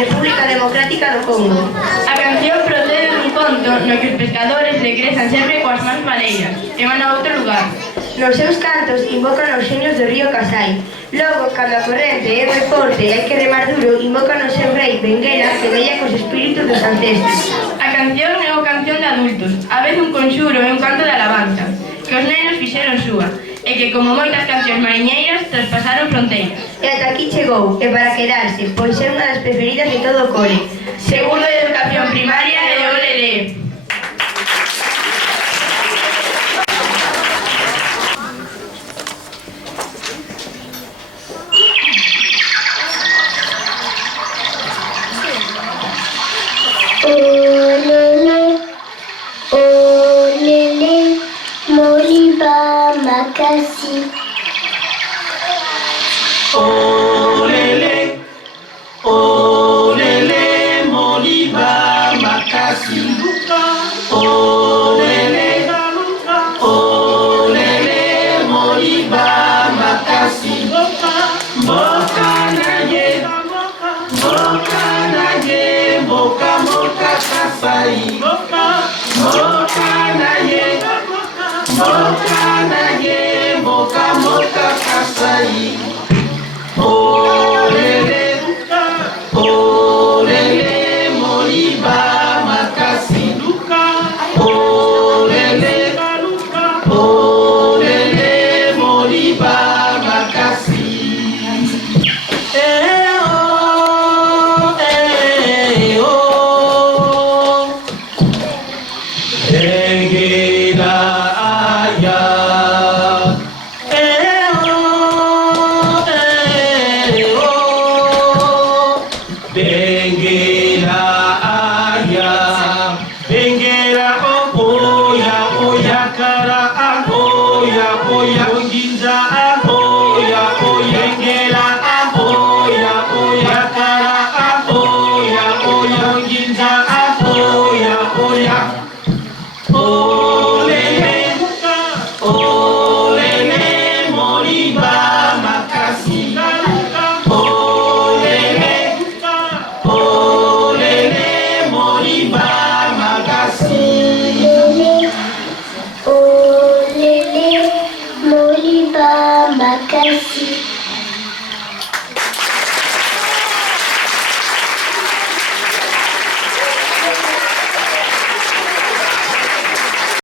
República Democrática do Congo. A canción procede dun conto no que os pescadores regresan sempre coas mans baleiras e van a outro lugar. Nos seus cantos invocan os xenios do río Kasai. Logo, cando a corrente é moi forte e hai que remar duro, invocan o seu rei Benguela que vella cos espíritus dos ancestros. A canción é unha canción de adultos, a vez un conxuro e un canto de alabanza, que os nenos fixeron súa, e que, como moitas cancións mariñeiras, traspasaron fronteiras. E ata aquí chegou, e para quedarse, pois é unha das preferidas de todo o cole. Segundo de Educación Primaria de Olele. Olele, olele, Moriba Makasi. Olele, olele, Moriba Makasi. Olele, olele, Moriba Makasi. Mboka na ye, mboka moka Kasai.